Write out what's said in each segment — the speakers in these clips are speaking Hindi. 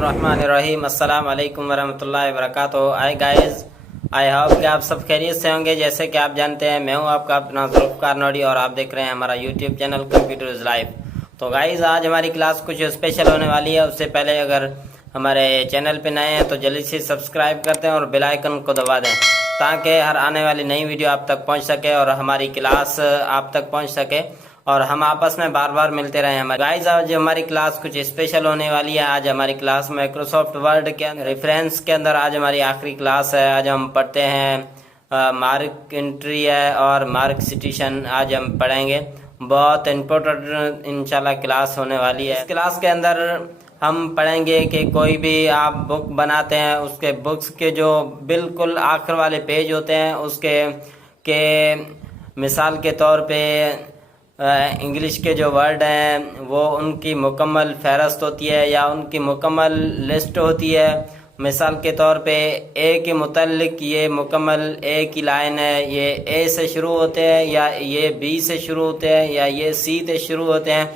बिस्मिल्लाहिर्रहमानिर्रहीम। अस्सलाम वालेकुम वरहमतुल्लाहि वबरकातुहू। हाय गाइस, आई होप कि आप सब खैरियत से होंगे। जैसे कि आप जानते हैं, मैं हूं आपका अपना ज़ुल्फ़िकार नोडी और आप देख रहे हैं हमारा YouTube channel computer is life. तो गाइस, आज हमारी क्लास कुछ स्पेशल होने वाली है। उससे पहले अगर हमारे चैनल पे नए हैं तो जल्दी से सब्सक्राइब करते हैं और बेल आइकन को दबा दें, ताकि हर आने वाली नई वीडियो आप तक पहुंच सके और हमारी क्लास आप तक पहुंच सके और हम आपस में बार बार मिलते रहे। हमारे गाइस, आज हमारी क्लास कुछ स्पेशल होने वाली है। आज हमारी क्लास माइक्रोसॉफ्ट वर्ड के रेफरेंस के अंदर आज हमारी आखिरी क्लास है। आज हम पढ़ते हैं मार्क एंट्री है और मार्क सिटेशन आज हम पढ़ेंगे। बहुत इम्पोर्टेंट इंशाल्लाह क्लास होने वाली है। इस क्लास के अंदर हम पढ़ेंगे कि कोई भी आप बुक बनाते हैं, उसके बुक्स के जो बिल्कुल आखिर वाले पेज होते हैं उसके के मिसाल के तौर पे इंग्लिश के जो वर्ड हैं वो उनकी मुकम्मल फहरस्त होती है या उनकी मुकम्मल लिस्ट होती है। मिसाल के तौर पे ए के मुतल्लिक ये मुकम्मल ए की लाइन है, ये ए से शुरू होते हैं या ये बी से शुरू होते हैं या ये सी से शुरू होते हैं।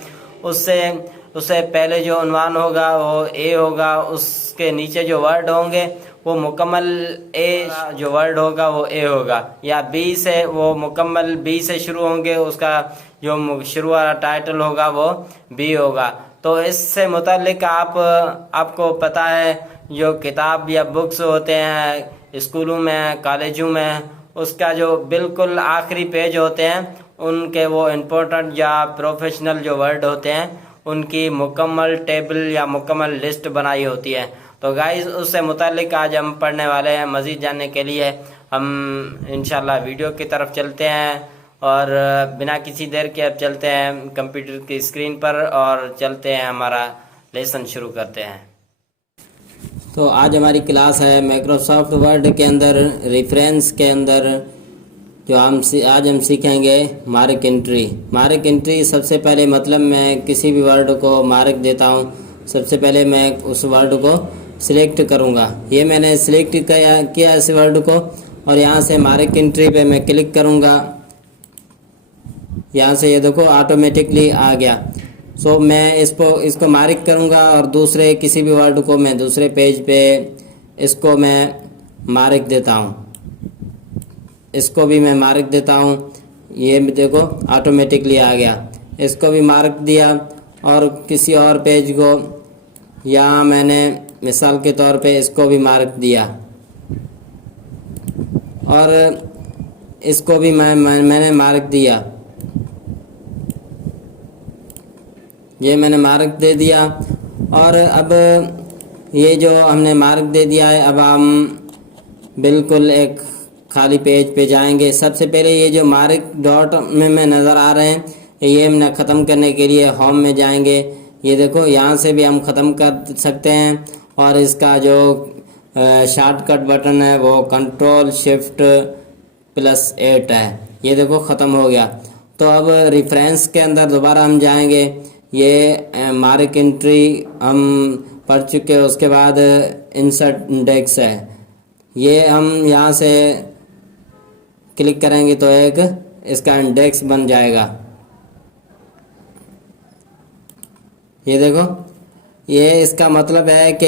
उससे पहले जो उन्वान होगा वो ए होगा, उसके नीचे जो वर्ड होंगे वो मुकम्मल ए जो वर्ड होगा वो ए होगा, या बी से वो मुकम्मल बी से शुरू होंगे, उसका जो शुरू वाला टाइटल होगा वो बी होगा। तो इससे मुताल्लिक आपको पता है जो किताब या बुक्स होते हैं स्कूलों में कॉलेजों में, उसका जो बिल्कुल आखिरी पेज होते हैं उनके वो इम्पोर्टेंट या प्रोफेशनल जो वर्ड होते हैं उनकी मुकम्मल टेबल या मुकम्मल लिस्ट बनाई होती है। तो गाइस, उससे मुताल्लिक आज हम पढ़ने वाले हैं। मज़ीद जानने के लिए हम इंशाल्लाह वीडियो की तरफ चलते हैं और बिना किसी देर के अब चलते हैं कंप्यूटर की स्क्रीन पर और चलते हैं हमारा लेसन शुरू करते हैं। तो आज हमारी क्लास है माइक्रोसॉफ्ट वर्ड के अंदर रेफरेंस के अंदर जो आज हम सीखेंगे मार्क एंट्री। मार्क एंट्री सबसे पहले मतलब मैं किसी भी वर्ड को मार्क देता हूँ। सबसे पहले मैं उस वर्ड को सिलेक्ट करूँगा। ये मैंने सिलेक्ट किया इस वर्ड को और यहाँ से मार्क एंट्री पे मैं क्लिक करूँगा। यहाँ से ये देखो ऑटोमेटिकली आ गया। सो मैं इसको मार्क करूँगा और दूसरे किसी भी वर्ड को मैं दूसरे पेज पे इसको मैं मार्क देता हूँ। इसको भी मैं मार्क देता हूँ। ये देखो ऑटोमेटिकली आ गया। इसको भी मार्क दिया और किसी और पेज को यहाँ मैंने मिसाल के तौर पे इसको भी मार्क दिया और इसको भी मैंने मार्क दिया। ये मैंने मार्क दे दिया और अब ये जो हमने मार्क दे दिया है, अब हम बिल्कुल एक खाली पेज पे जाएंगे। सबसे पहले ये जो मार्क डॉट में नज़र आ रहे हैं ये हमने ख़त्म करने के लिए होम में जाएंगे। ये देखो यहाँ से भी हम ख़त्म कर सकते हैं और इसका जो शॉर्टकट बटन है वो Ctrl+Shift+8 है। ये देखो ख़त्म हो गया। तो अब रेफरेंस के अंदर दोबारा हम जाएंगे। ये मार्क एंट्री हम पढ़ चुके हैं। उसके बाद इंसर्ट इंडेक्स है, ये हम यहाँ से क्लिक करेंगे तो एक इसका इंडेक्स बन जाएगा। ये देखो, ये इसका मतलब है कि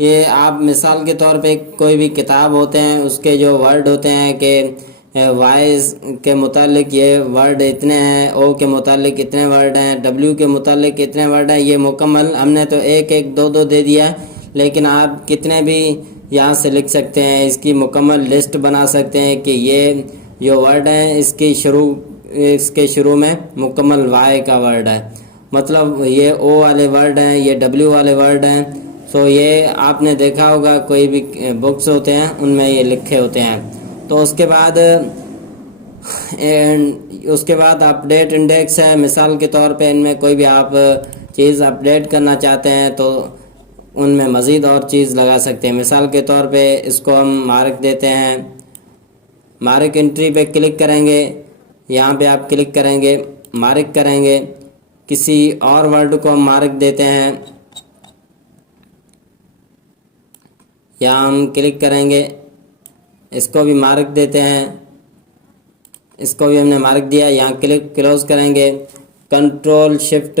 ये आप मिसाल के तौर पे कोई भी किताब होते हैं उसके जो वर्ड होते हैं कि वाइज के मुतालिक ये वर्ड इतने हैं, ओ के मुतालिक इतने वर्ड हैं, डब्ल्यू के मुतालिक इतने वर्ड हैं। ये मुकम्मल हमने तो एक एक दो दो दे दिया है, लेकिन आप कितने भी यहाँ से लिख सकते हैं। इसकी मुकम्मल लिस्ट बना सकते हैं कि ये जो वर्ड है इसके शुरू में मुकम्मल वाई का वर्ड है, मतलब ये ओ वाले वर्ड हैं, ये डब्ल्यू वाले वर्ड हैं। सो ये आपने देखा होगा कोई भी बुक्स होते हैं उनमें ये लिखे होते हैं। तो उसके बाद अपडेट इंडेक्स है। मिसाल के तौर पे इनमें कोई भी आप चीज़ अपडेट करना चाहते हैं तो उनमें मज़ीद और चीज़ लगा सकते हैं। मिसाल के तौर पे इसको हम मार्क देते हैं। मार्क एंट्री पे क्लिक करेंगे, यहाँ पे आप क्लिक करेंगे, मार्क करेंगे, किसी और वर्ड को हम मार्क देते हैं। यहाँ हम क्लिक करेंगे, इसको भी मार्क देते हैं। इसको भी हमने मार्क दिया। यहाँ क्लिक क्लोज करेंगे, Ctrl+Shift+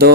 2